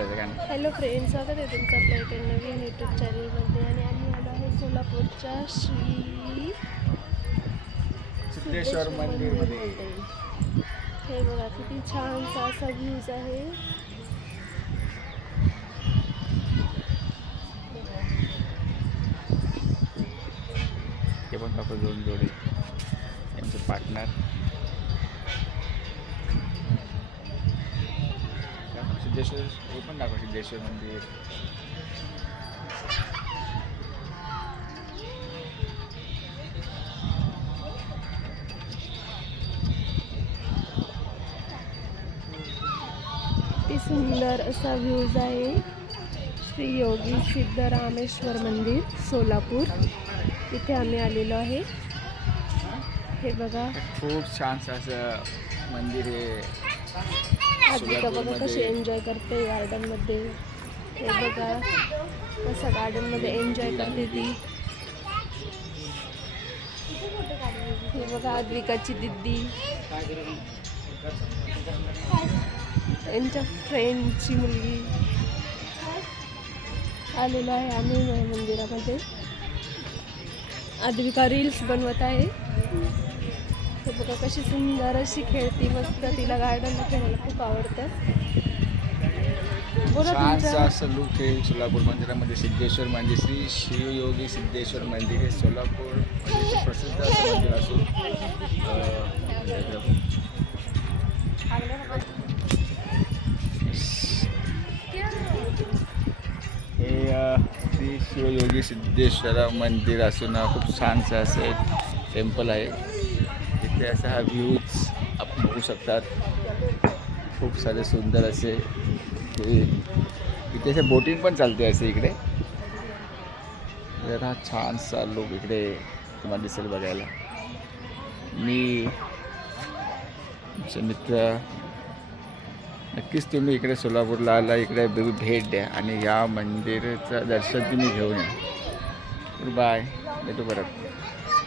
Hello friends, स्वागत आहे तुमचं आपल्या एका नवीन यूट्यूब चॅनलमध्ये. आणि आम्ही आलो आहे सोलापूरच्या श्री सिद्धेश्वर मंदिरमध्ये. हे बघा किती छानसा असा व्ह्यूज आहे. हे पण दाखव दोन जोडे यांचे पार्टनर. सिद्धेश्वर हे पण दाखव सिद्धेश्वर मंदिर. किती सुंदर असा व्ह्यूज आहे. श्री योगी सिद्धरामेश्वर मंदिर सोलापूर, इथे आम्ही आलेलो आहे. हे बघा खूप छानसं असं मंदिर आहे. आदिका बघा कशी एन्जॉय करते गार्डनमध्ये. हे बघा कसं गार्डनमध्ये एन्जॉय करते ती. हे बघा आद्विकाची दिदी, यांच्या फ्रेंडची मुलगी. आलेलो आहे आम्ही मंदिरामध्ये. आद्विका रील्स बनवत आहे. हे बघा कशी सुंदर अशी खेळती मस्त. तिला गार्डनला खेळायला खूप आवडतं. छानसं असं लुक आहे सोलापूर मंदिरामध्ये. सिद्धेश्वर मंदिर, श्री शिवयोगी सिद्धेश्वर मंदिर हे सोलापूर मध्ये प्रसिद्ध असं मंदिर असून हे श्री शिवयोगी सिद्धेश्वर मंदिर असून खूप छानसं असं एक टेम्पल आहे. इथे असा हा व्ह्यूज आपण बघू शकतात. खूप सारे सुंदर असे इथे असे बोटिंग पण चालते असे इकडे. तर हा छानसा लुक इकडे तुम्हाला दिसेल बघायला. मी तुमचे मित्र नक्कीच तुम्ही इकडे सोलापूरला आला इकडे भेट द्या आणि या मंदिराचं दर्शन तुम्ही घेऊन या. बाय, भेटू परत.